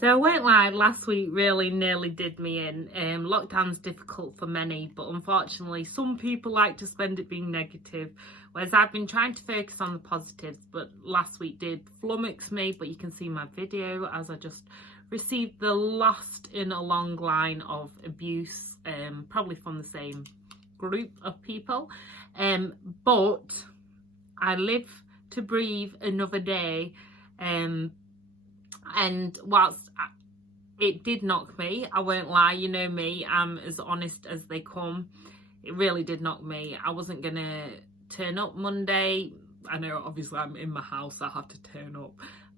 So I won't lie, last week really nearly did me in. Lockdown's difficult for many, but unfortunately some people like to spend it being negative, whereas I've been trying to focus on the positives, but last week did flummox me. But you can see my video as I just received the last in a long line of abuse, probably from the same group of people. But I live to breathe another day. And whilst it did knock me, I won't lie, you know me, I'm as honest as they come. It really did knock me. I wasn't gonna turn up Monday. I know obviously I'm in my house, I have to turn up,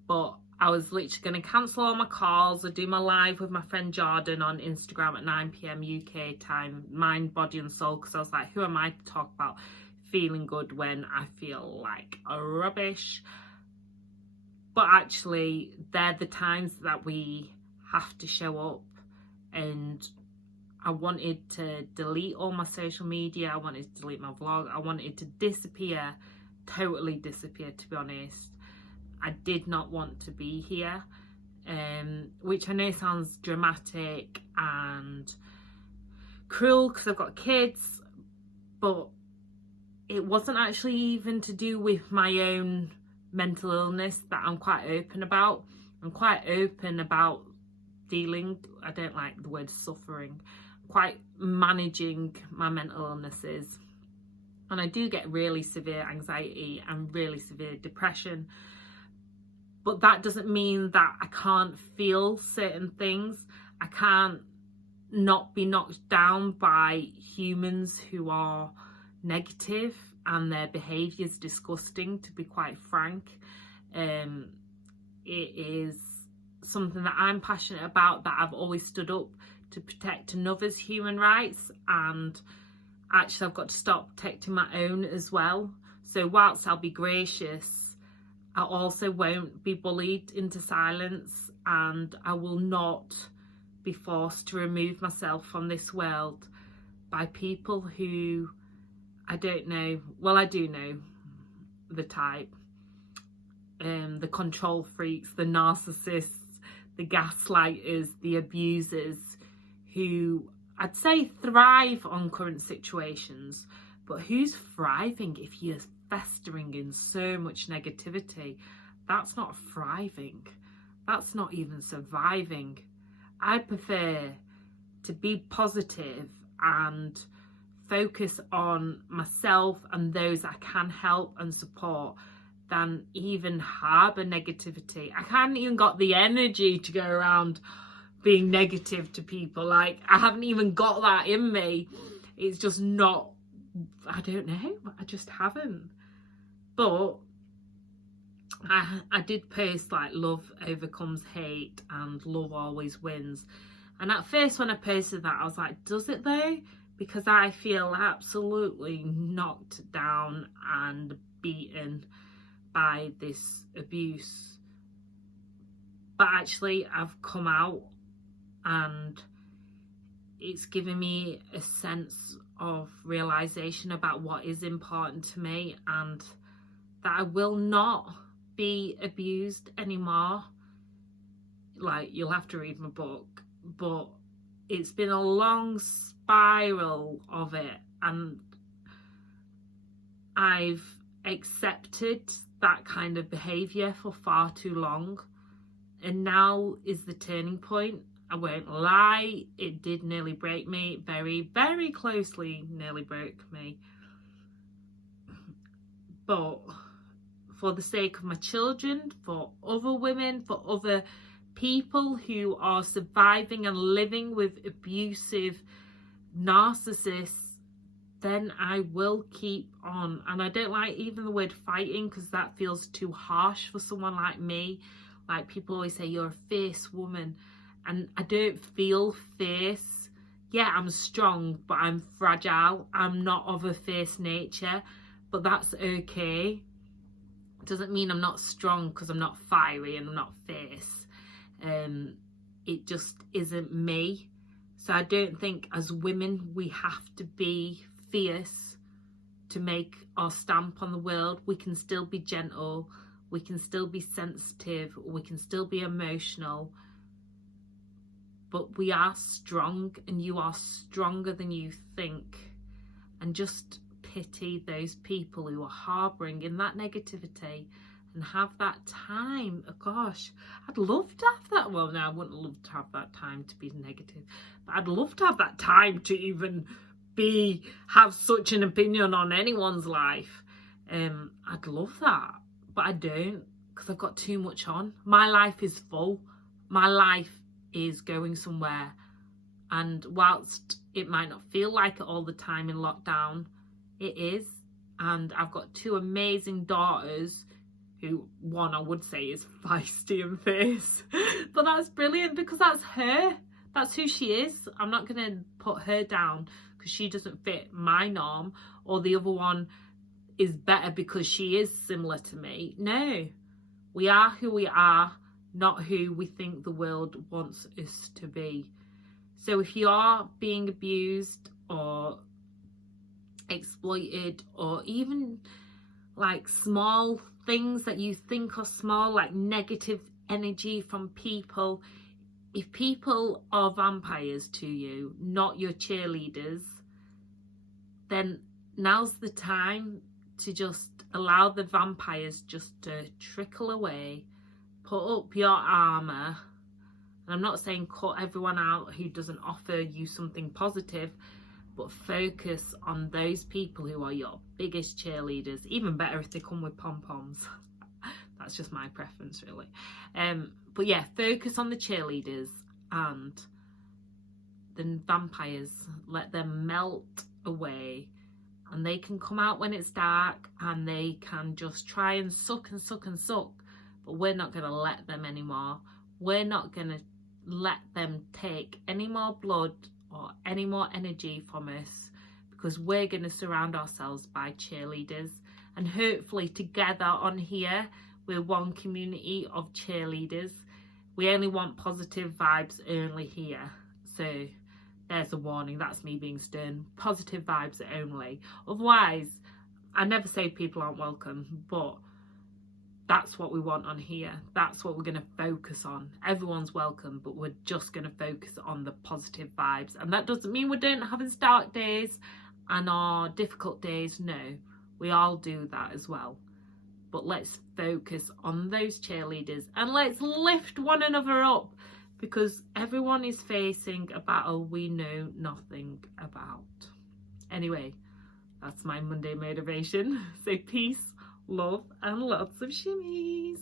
but I was literally gonna cancel all my calls or do my live with my friend Jordan on Instagram at 9 PM UK time, mind, body and soul, because I was like, who am I to talk about feeling good when I feel like a rubbish? But actually, they're the times that we have to show up. And I wanted to delete all my social media. I wanted to delete my vlog. I wanted to disappear, totally disappear, to be honest. I did not want to be here, which I know sounds dramatic and cruel because I've got kids, but it wasn't actually even to do with my own mental illness that I'm quite open about. I'm quite open about dealing, I don't like the word suffering, quite managing my mental illnesses. And I do get really severe anxiety and really severe depression. But that doesn't mean that I can't feel certain things. I can't not be knocked down by humans who are negative and their behaviour is disgusting, to be quite frank. It is something that I'm passionate about, that I've always stood up to protect another's human rights, and actually I've got to start protecting my own as well. So whilst I'll be gracious, I also won't be bullied into silence, and I will not be forced to remove myself from this world by people who I don't know. Well, I do know the type. The control freaks, the narcissists, the gaslighters, the abusers, who I'd say thrive on current situations, but who's thriving if you're festering in so much negativity? That's not thriving. That's not even surviving. I prefer to be positive and focus on myself and those I can help and support than even harbour negativity. I haven't even got the energy to go around being negative to people. Like, I haven't even got that in me. It's just not, I don't know, I just haven't. But I did post like love overcomes hate and love always wins. And at first when I posted that, I was like, does it though? Because I feel absolutely knocked down and beaten by this abuse. But actually I've come out and it's given me a sense of realisation about what is important to me, and that I will not be abused anymore. Like, you'll have to read my book, but it's been a long spiral of it, and I've accepted that kind of behaviour for far too long, and now is the turning point. I won't lie, it did nearly break me, very, very closely nearly broke me. But for the sake of my children, for other women, for other people who are surviving and living with abusive narcissists, then I will keep on. And I don't like even the word fighting, because that feels too harsh for someone like me. Like, people always say you're a fierce woman, and I don't feel fierce. Yeah, I'm strong, but I'm fragile. I'm not of a fierce nature, but that's okay. It doesn't mean I'm not strong because I'm not fiery and I'm not fierce. It just isn't me. So I don't think as women we have to be fierce to make our stamp on the world. We can still be gentle, we can still be sensitive, we can still be emotional, but we are strong, and you are stronger than you think. And just pity those people who are harbouring in that negativity and have that time. Oh gosh, I'd love to have that. Well, no, I wouldn't love to have that time to be negative, but I'd love to have that time to even have such an opinion on anyone's life. I'd love that, but I don't, because I've got too much on. My life is full. My life is going somewhere, and whilst it might not feel like it all the time in lockdown, it is. And I've got two amazing daughters who, one I would say is feisty and fierce, but that's brilliant because that's her. That's who she is. I'm not going to put her down because she doesn't fit my norm, or the other one is better because she is similar to me. No, we are who we are, not who we think the world wants us to be. So if you are being abused or exploited, or even like small things that you think are small, like negative energy from people, if people are vampires to you, not your cheerleaders, then now's the time to just allow the vampires just to trickle away. Put up your armour. And I'm not saying cut everyone out who doesn't offer you something positive, but focus on those people who are your biggest cheerleaders. Even better if they come with pom-poms. That's just my preference, really. But yeah, focus on the cheerleaders, and the vampires, let them melt away, and they can come out when it's dark, and they can just try and suck and suck and suck, but we're not going to let them anymore. We're not going to let them take any more blood or any more energy from us, because we're going to surround ourselves by cheerleaders, and hopefully together on here we're one community of cheerleaders. We only want positive vibes only here. So there's a warning. That's me being stern. Positive vibes only. Otherwise, I never say people aren't welcome, but that's what we want on here. That's what we're going to focus on. Everyone's welcome, but we're just going to focus on the positive vibes. And that doesn't mean we don't have our dark days and our difficult days. No, we all do that as well. But let's focus on those cheerleaders, and let's lift one another up, because everyone is facing a battle we know nothing about. Anyway, that's my Monday motivation. So peace, love, and lots of shimmies.